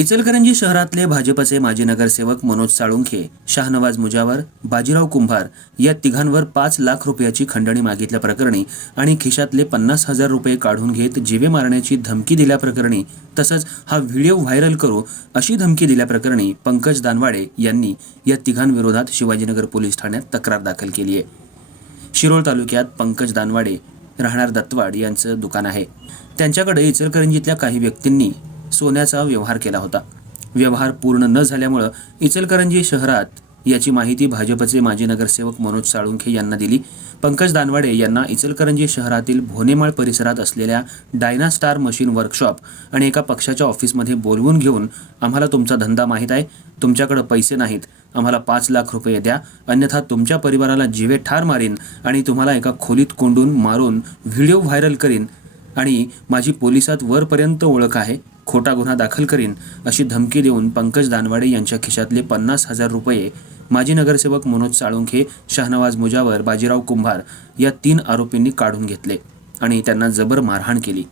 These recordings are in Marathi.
इचलकरंजी शहरातले भाजपचे माजी नगरसेवक मनोज साळुंखे शाहनवाज मुजावर बाजीराव कुंभार या तिघांवर पाच लाख रुपयाची खंडणी मागितल्याप्रकरणी आणि खिशातले पन्नास हजार रुपये काढून घेत जीवे मारण्याची धमकी दिल्याप्रकरणी तसंच हा व्हिडिओ व्हायरल करू अशी धमकी दिल्याप्रकरणी पंकज दानवाडे यांनी या तिघांविरोधात शिवाजीनगर पोलीस ठाण्यात तक्रार दाखल केली आहे. शिरोळ तालुक्यात पंकज दानवाडे राहणार दत्तवाड यांचं दुकान आहे. त्यांच्याकडे इचलकरंजीतल्या काही व्यक्तींनी सोन्याचा व्यवहार केला होता. व्यवहार पूर्ण न झाल्यामुळं इचलकरंजी शहरात याची माहिती भाजपचे माजी नगरसेवक मनोज साळुंखे यांना दिली. पंकज दानवाडे यांना इचलकरंजी शहरातील भोनेमाळ परिसरात असलेल्या डायना स्टार मशीन वर्कशॉप आणि एका पक्षाच्या ऑफिसमध्ये बोलवून घेऊन आम्हाला तुमचा धंदा माहीत आहे. तुमच्याकडं पैसे नाहीत. आम्हाला पाच लाख रुपये द्या. अन्यथा तुमच्या परिवाराला जीवे ठार मारीन आणि तुम्हाला एका खोलीत कोंडून मारून व्हिडिओ व्हायरल करीन. आणि माझी पोलिसात वरपर्यंत ओळख आहे खोटा गुन्हा दाखल करीन अशी धमकी देऊन पंकज दानवाडे यांच्या खिशातले पन्नास हजार रुपये माजी नगरसेवक मनोज साळुंखे शहनवाज मुजावर बाजीराव कुंभार या तीन आरोपींनी काढून घेतले आणि त्यांना जबर मारहाण केली.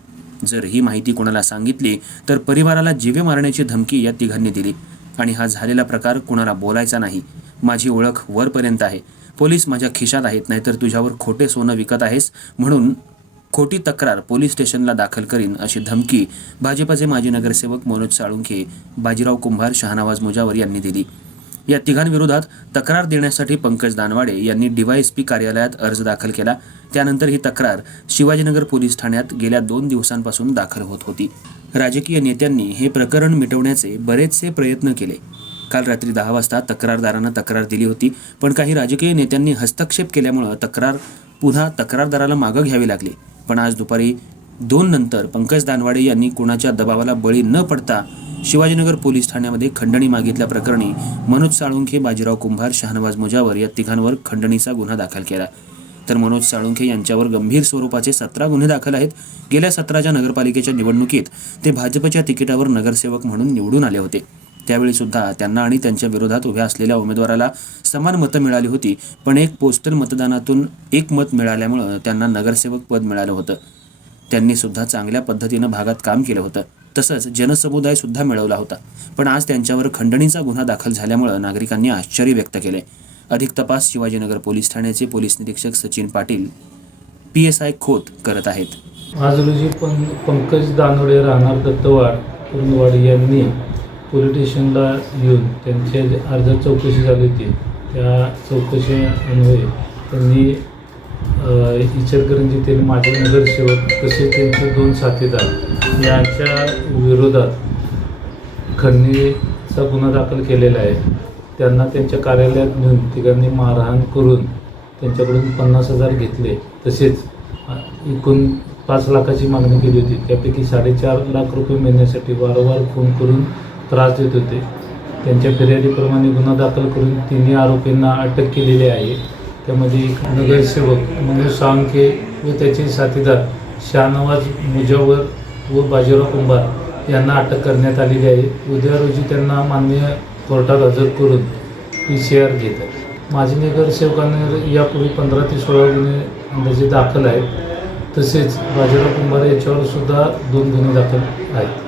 जर ही माहिती कोणाला सांगितली तर परिवाराला जीवे मारण्याची धमकी या तिघांनी दिली आणि हा झालेला प्रकार कुणाला बोलायचा नाही. माझी ओळख वरपर्यंत आहे. पोलीस माझ्या खिशात आहेत नाहीतर तुझ्यावर खोटे सोनं विकत आहेस म्हणून खोटी तक्रार पोलीस स्टेशनला दाखल करीन अशी धमकी भाजपचे माजी नगरसेवक मनोज साळुंखे बाजीराव कुंभार शहानवाज मुजावर यांनी दिली. या तिघांविरोधात तक्रार देण्यासाठी पंकज दानवाडे यांनी डीवायएसपी कार्यालयात अर्ज दाखल केला. त्यानंतर ही तक्रार शिवाजीनगर पोलीस ठाण्यात गेल्या दोन दिवसांपासून दाखल होत होती. राजकीय नेत्यांनी हे प्रकरण मिटवण्याचे बरेचसे प्रयत्न केले. काल रात्री दहा वाजता तक्रारदारांना तक्रार दिली होती पण काही राजकीय नेत्यांनी हस्तक्षेप केल्यामुळं तक्रार पुन्हा तक्रारदाराला मागं घ्यावी लागली. पण आज दुपारी दोन नंतर पंकज दानवाडे यांनी कुणाच्या दबावाला बळी न पडता शिवाजीनगर पोलीस ठाण्यामध्ये खंडणी मागितल्या प्रकरणी मनोज साळुंखे बाजीराव कुंभार शहानवाज मुजावर या तिघांवर खंडणीचा गुन्हा दाखल केला. तर मनोज साळुंखे यांच्यावर गंभीर स्वरूपाचे सतरा गुन्हे दाखल आहेत. गेल्या सतराच्या नगरपालिकेच्या निवडणुकीत ते भाजपच्या तिकिटावर नगरसेवक म्हणून निवडून आले होते. त्यावेळी सुद्धा त्यांना आणि त्यांच्या विरोधात उभ्या असलेल्या उमेदवाराला समान मतं मिळाली होती. पण एक पोस्टल मतदानातून एक मत मिळाल्यामुळं त्यांना नगरसेवक पद मिळालं होतं. त्यांनी सुद्धा चांगल्या पद्धतीनं भागात काम केलं होतं. तसंच जनसमुदाय सुद्धा मिळवला होता. पण आज त्यांच्यावर खंडणीचा गुन्हा दाखल झाल्यामुळं नागरिकांनी आश्चर्य व्यक्त केले अधिक तपास शिवाजीनगर पोलीस ठाण्याचे पोलीस निरीक्षक Sachin Patil P S I Khot करत आहेत. आज रोजी पंकज दानोडे राहणार दत्तवाड कुरुंदवाड यांनी पोलीस स्टेशनला येऊन त्यांच्या जे अर्ज चौकशी झाली होती त्या चौकशी अन्वये त्यांनी अ, इचलकरंजीतील माझे नगरसेवक तसेच त्यांचे दोन साथीदार यांच्या विरोधात खंडणीचा गुन्हा दाखल केलेला आहे. त्यांना त्यांच्या कार्यालयात नेऊन तिघांनी मारहाण करून त्यांच्याकडून पन्नास हजार घेतले. तसेच एकूण पाच लाखाची मागणी केली होती. त्यापैकी साडेचार लाख रुपये मिळण्यासाठी वारंवार फोन करून त्रास देत होते. त्यांच्या फिर्यादीप्रमाणे गुन्हा दाखल करून तिन्ही आरोपींना अटक केलेली आहे. त्यामध्ये एक नगरसेवक मनोज सावंके व त्याचे साथीदार शाहनवाज मुजावर व बाजीराव कुंभार यांना अटक करण्यात आलेली आहे. उद्या रोजी त्यांना मान्य कोर्टात हजर करून पी सी आर घेत आहे माजी नगरसेवकांनी यापूर्वी पंधरा ते सोळा गुन्हे अंदाजे दाखल आहेत. तसेच बाजीराव कुंभार याच्यावर सुद्धा दोन गुन्हे दाखल आहेत.